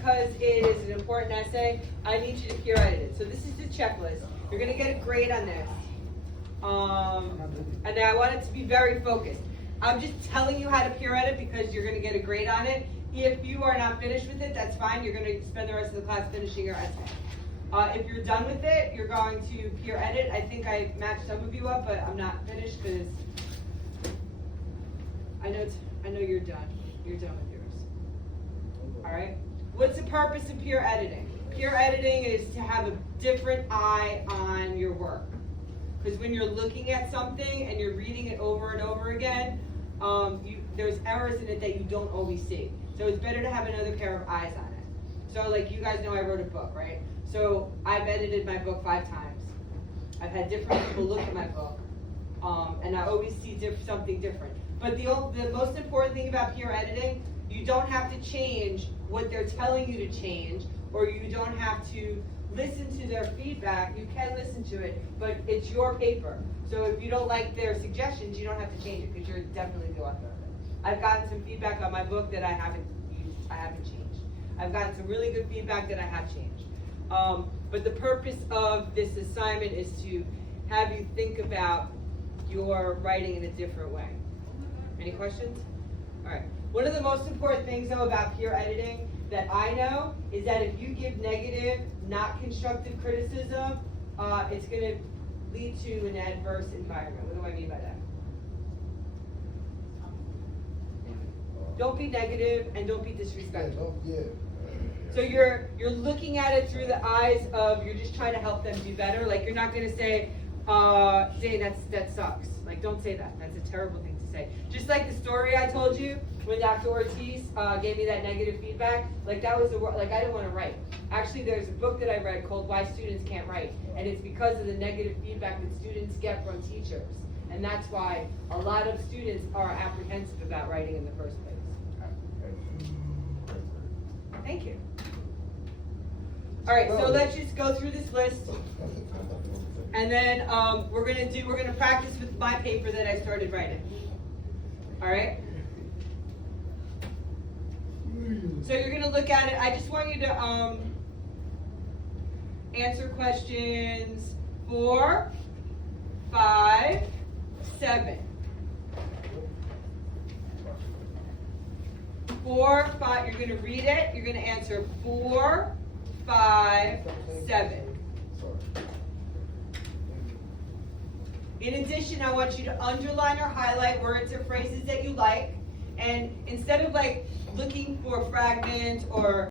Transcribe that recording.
because it is an important essay, I need you to peer edit it. So this is the checklist. You're gonna get a grade on this. And I want it to be very focused. I'm just telling you how to peer edit because you're gonna get a grade on it. If you are not finished with it, that's fine. You're gonna spend the rest of the class finishing your essay. If you're done with it, you're going to peer edit. I think I matched some of you up, but I'm not finished because I know you're done. You're done with yours. All right. What's the purpose of peer editing? Peer editing is to have a different eye on your work. Because when you're looking at something and you're reading it over and over again, there's errors in it that you don't always see. So it's better to have another pair of eyes on it. So like you guys know I wrote a book, right? So I've edited my book 5 times. I've had different people look at my book. And I always see something different. But the most important thing about peer editing, you don't have to change what they're telling you to change, or you don't have to listen to their feedback. You can listen to it, but it's your paper. So if you don't like their suggestions, you don't have to change it because you're definitely the author of it. I've gotten some feedback on my book that I haven't used, I haven't changed. I've gotten some really good feedback that I have changed. But the purpose of this assignment is to have you think about your writing in a different way. Any questions? All right. One of the most important things though about peer editing that I know is that if you give negative, not constructive criticism, it's going to lead to an adverse environment. What do I mean by that? Don't be negative and don't be disrespectful. So you're looking at it through the eyes of you're just trying to help them do better. Like you're not going to say, Zane, that sucks. Like don't say that. That's a terrible thing to say. Just like the story I told you when Dr. Ortiz gave me that negative feedback. Like that was like I didn't want to write. Actually, there's a book that I read called Why Students Can't Write, and it's because of the negative feedback that students get from teachers, and that's why a lot of students are apprehensive about writing in the first place. Thank you. All right, so let's just go through this list, and then we're gonna practice with my paper that I started writing. All right. So you're gonna look at it. I just want you to answer questions 4, 5, 7. 4, 5. You're gonna read it. You're gonna answer 4, 5, 7. In addition, I want you to underline or highlight words or phrases that you like. And instead of like looking for fragments or